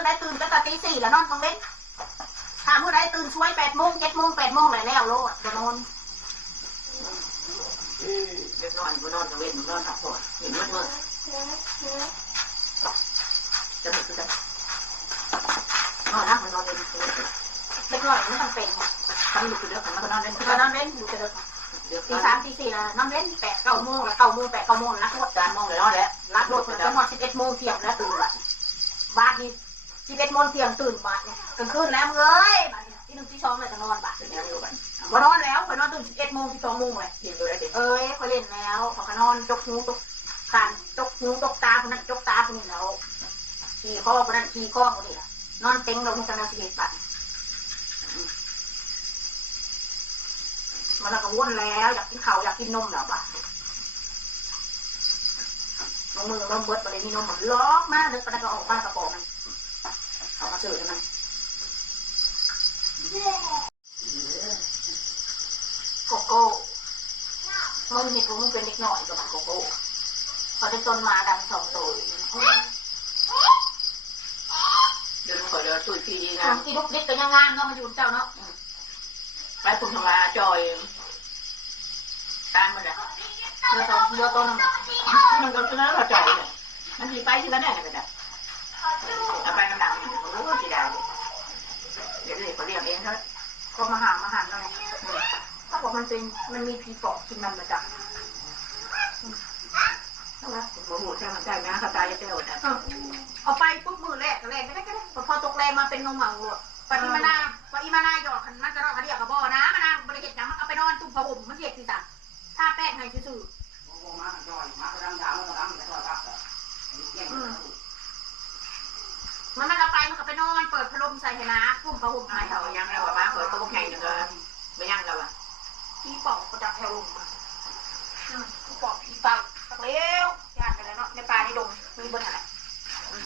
มื่อได้ตื่นก็ตอนตี4แล้วนอนกลางเว้นถ้าเมื่อได้ตื่นช่วย8 โมง 7 โมง 8 โมงแล้วโลดจะนอนเด็กนอนนอนกลางเว้นนอนพักผ่อนเห็นมืดจะมืดจะนอนนะมันนอนเล่นเล็กน้อยไม่ต้องเป็นทำอยู่คือเรื่องของมันก็นอนเล่นก็นอนเล่นอยู่เดิมตี 3 ตี 4แล้วนอนเล่น8 9 โมงแล้ว9 โมง 8 9 โมงนะโคตร3 โมงเลยนอนแล้วรับรถคนจะหมด11 โมงเที่ยงแล้วตื่นบาทนี่11 โมงเที่ยงตื่นบาทเนี่ยกลางคืนแล้วเอ้ยบาทนี่ที่1 ที่ 2เลยจะนอนบาทเนี่ยบ่นอนแล้วพอนอนตื่น11 โมง 12 โมงเลยเห็นดูได้ดิเอ้ยเขาเล่นแล้วเขาก็นอนจกหูจกคันจกหูจกตาคนนั้นจกตาคนนี้แล้วขี่ข้อคนนั้นขี่ข้อคนนี้ล่ะนอนเต็งลงกันแล้วสิบาทมันก็วนแล้วอยากกินข้าวอยากกินนมแล้วป่ะลงมือเริ่มเบิดไปเลยนี่นมมันล็อกมากเลยก็ออกมากระป๋องมันเอามาเสิร์ฟมันโกโก้มึงเห็นมึงเป็นเด็กหน่อยกับโกโก้พอได้ต้นมาดำ2 ตัวเดี๋ยวขอเดี๋ยวตุยพี่ดีนะที่ลูกเด็กก็ยังงามเนาะมาอยู่เจ้าเนาะไปคุณทำมาจอยตามมาเลยเรือต้นนึงมันก็คือเราจอยเลยมันมีไปที่บ้านเนี่ยก็ได้เอาไปกำลังโอ้ที่ได้เดี๋ยวเขาเรียกเองเขาก็มาหาอะไรถ้าบอกมันมีผีปอบกินมันมาจากโอ้โหแค่มันใจนะเขาตายจะเจ้าเนี่ยเอาไปปุ๊บมือแรกก็ได้พอตกแรงมาเป็นนมเหมาปฏิมานาหยอกขันมันจะรอเขาเรียกกับบ่อนะมานาบริเกตจังเอาไปนอนตุ่มผ้าห่มมันเรียกสิจ้ะถ้าแป้งให้ซื่อมันเอาไปมันก็ไปนอนเปิดพัดลมใส่ให้นะตุ่มผ้าห่มให้เขายังแล้วว่าเปิดตู้แข่งยังเลยไม่ยังแล้วอ่ะพี่ปอกประดับแถวลมพี่ปอกพี่เป่าตักเลี้ยวยากไปแล้วเนาะในป่าในดงมีบนอะไร